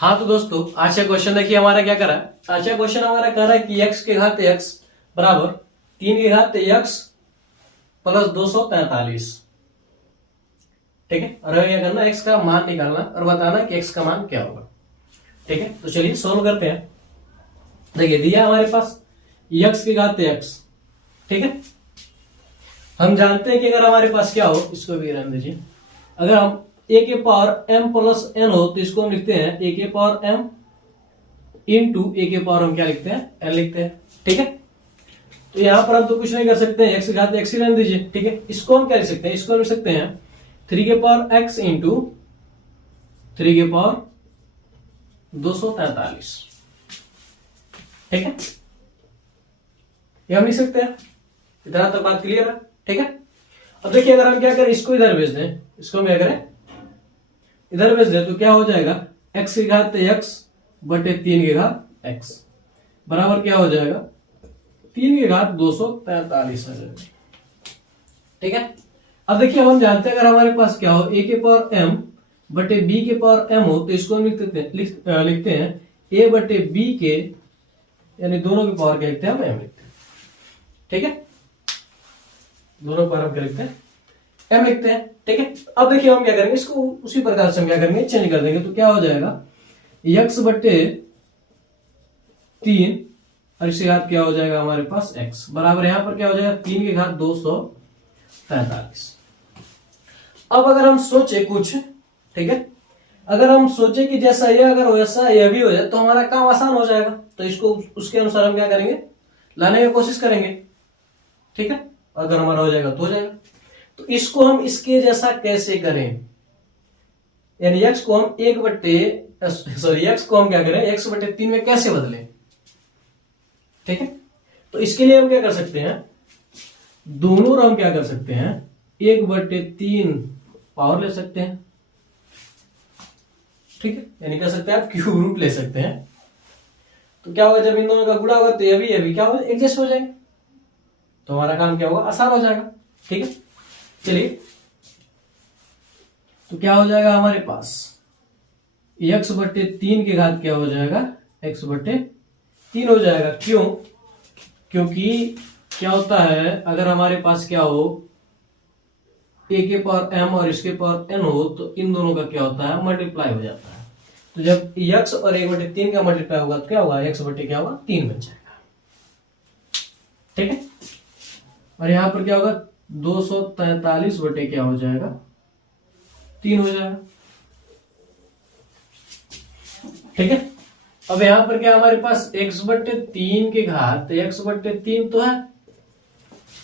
हाँ तो दोस्तों आज का क्वेश्चन देखिए हमारा क्या करा है। आज का क्वेश्चन हमारा कह रहा है कि x के घात x बराबर 3 के घात x प्लस 243। ठीक है, और क्या करना, x का मान निकालना और बताना कि x का मान क्या होगा। ठीक है, तो चलिए सोल्व करते हैं। देखिए दिया हमारे पास x के घात x। ठीक है, हम जानते हैं कि अगर हमारे पास क्या हो, इसको भी रहने दीजिए। अगर हम a के पावर m प्लस n हो तो इसको हम लिखते हैं a के पावर m इंटू a के पावर हम क्या लिखते हैं, n लिखते हैं। ठीक है, तो यहां पर हम तो कुछ नहीं कर सकते हैं, x के घात x ही रहने दीजिए। ठीक है, इसको हम क्या लिख सकते हैं, इसको हम लिख सकते हैं 3 के पावर x इंटू 3 के पावर 243। ठीक है, ये हम लिख सकते हैं। इतना तक बात क्लियर है। ठीक है, अब देखिए अगर हम क्या करें, इसको इधर भेज दें, इसको हम क्या करें इधर भेज दें तो क्या हो जाएगा, x की घात x बटे 3 की घात x बराबर क्या हो जाएगा 3 की घात 243 है। ठीक है, अब देखिए हम जानते हैं अगर हमारे पास क्या हो a के पावर m बटे b के पावर m हो तो इसको हम लिखते हैं a बटे b के, यानी दोनों के पावर क्या लिखते हैं, हम m लिखते हैं। ठीक है, दोनों पर हम क्या लिखते हैं, m लिखते हैं। ठीक है, अब देखिए हम क्या करेंगे, इसको उसी प्रकार से हम क्या करेंगे, चेंज कर देंगे। तो क्या हो जाएगा x बटे 3 और इसके घात क्या हो जाएगा हमारे पास x बराबर यहां पर क्या हो जाएगा 3 के घात 243। अब अगर हम सोचे कुछ, ठीक है, अगर हम सोचे कि जैसा ये अगर वैसा यह भी हो जाए तो हमारा काम आसान हो जाएगा। तो इसको उसके अनुसार हम क्या करेंगे, लाने की कोशिश करेंगे। ठीक है, अगर हमारा हो जाएगा तो हो जाएगा। तो इसको हम इसके जैसा कैसे करें, यानी x को हम x को हम क्या करें, x बटे 3 में कैसे बदलें। ठीक है, तो इसके लिए हम क्या कर सकते हैं, दोनों हम क्या कर सकते हैं 1 बटे 3 पावर ले सकते हैं। ठीक है, यानी कर सकते हैं आप क्यूब रूट ले सकते हैं। तो क्या होगा, जब इन दोनों का गुणा होगा तो ये भी क्या होगा, एडजस्ट हो जाएंगे। तो हमारा काम क्या होगा, आसान हो जाएगा। ठीक है, चलिए तो क्या हो जाएगा हमारे पास x बटे 3 के घात क्या हो जाएगा, x बटे 3 हो जाएगा। क्यों, क्योंकि क्या होता है अगर हमारे पास क्या हो a के पावर m और इसके पावर n हो तो इन दोनों का क्या होता है, मल्टीप्लाई हो जाता है। तो जब x और 1 बटे 3 का मल्टीप्लाई होगा तो क्या होगा, x बटे क्या होगा 3 बन जाएगा। ठीक है, और यहां पर क्या होगा 243 बटे क्या हो जाएगा 3 हो जाएगा। ठीक है, अब यहां पर क्या हमारे पास x बटे 3 के घात x बटे 3 तो है,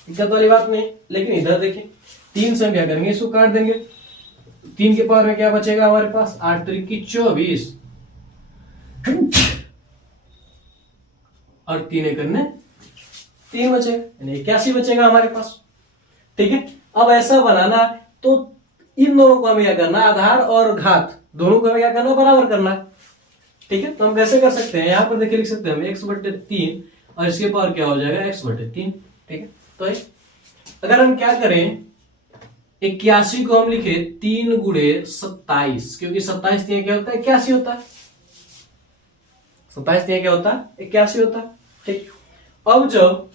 दिक्कत वाली बात नहीं। लेकिन इधर देखिए 3 से हम क्या करेंगे, इसको काट देंगे। 3 के पावर में क्या बचेगा हमारे पास, 8 त्रिक की 24 और 3 करने 3 बचेगा, यानी 81 बचेगा हमारे पास। ठीक है, अब ऐसा बनाना है तो इन दोनों को हमें क्या करना है, आधार और घात दोनों को हमें क्या करना है, बराबर करना है। ठीक है, तो हम कैसे कर सकते हैं, यहां पर देखिए लिख सकते हैं हम x बटे 3 और इसके पावर क्या हो जाएगा x बटे 3। ठीक है, तो अगर हम क्या करें 81 को हम लिखे 3 गुणे 27, क्योंकि 27 क्या होता है 81 होता है, 27 क्या होता है 81 होता है। ठीक, अब जब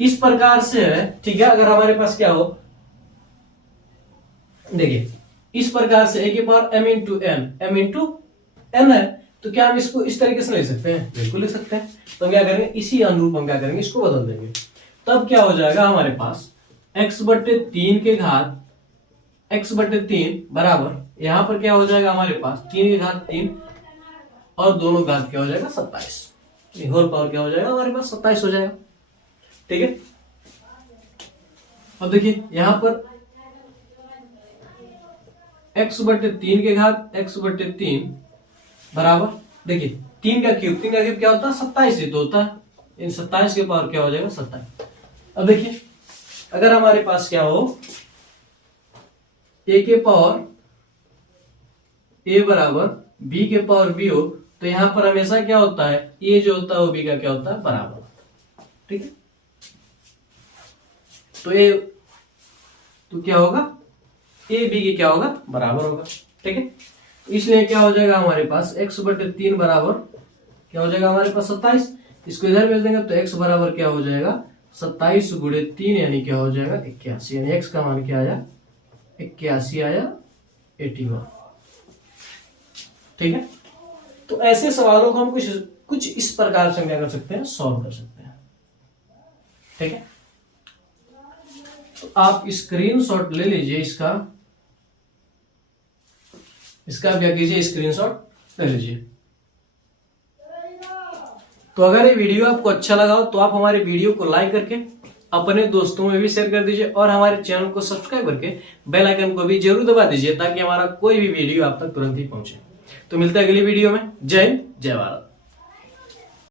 इस प्रकार से है, ठीक है, अगर हमारे पास क्या हो, देखिए इस प्रकार से a के पावर m इंटू n है, तो क्या हम इसको इस तरीके से लिख सकते हैं, बिल्कुल लिख सकते हैं। तो हम क्या करेंगे, इसी अनुरूप हम क्या करेंगे, इसको बदल देंगे। तब क्या हो जाएगा हमारे पास x बटे 3 के घात x बटे 3 बराबर यहां पर क्या हो जाएगा हमारे पास 3 के घात 3 और दोनों घात क्या हो जाएगा 27, होल पावर क्या हो जाएगा हमारे पास 27 हो जाएगा। ठीक है, अब देखिए यहां पर x बटे 3 के घात x बटे 3 बराबर, देखिए 3 का क्यूब क्या होता है 27 ही तो होता है, इन 27 के पावर क्या हो जाएगा 27। अब देखिए अगर हमारे पास क्या हो a के पावर a बराबर b के पावर b हो तो यहां पर हमेशा क्या होता है, a जो होता है वो b का क्या होता है, बराबर होता है। ठीक है, तो ये तो क्या होगा, a b के क्या होगा, बराबर होगा। ठीक है, इसलिए क्या हो जाएगा हमारे पास x/3 बराबर क्या हो जाएगा हमारे पास 27। इसको इधर भेज देंगे तो x बराबर क्या हो जाएगा 27 गुणे 3 यानी क्या हो जाएगा 81, यानी x का मान क्या आया 81 आया 81। ठीक है, तो ऐसे सवालों को हम कुछ इस प्रकार से क्या कर सकते हैं, सॉल्व कर सकते हैं। ठीक है, तो आप स्क्रीनशॉट ले लीजिए इसका क्या कीजिए, स्क्रीनशॉट ले लीजिए। तो अगर ये वीडियो आपको अच्छा लगा हो तो आप हमारे वीडियो को लाइक करके अपने दोस्तों में भी शेयर कर दीजिए और हमारे चैनल को सब्सक्राइब करके बेल आइकन को भी जरूर दबा दीजिए ताकि हमारा कोई भी वीडियो आप तक तुरंत ही पहुंचे। तो मिलते हैं अगली वीडियो में। जय हिंद, जय भारत।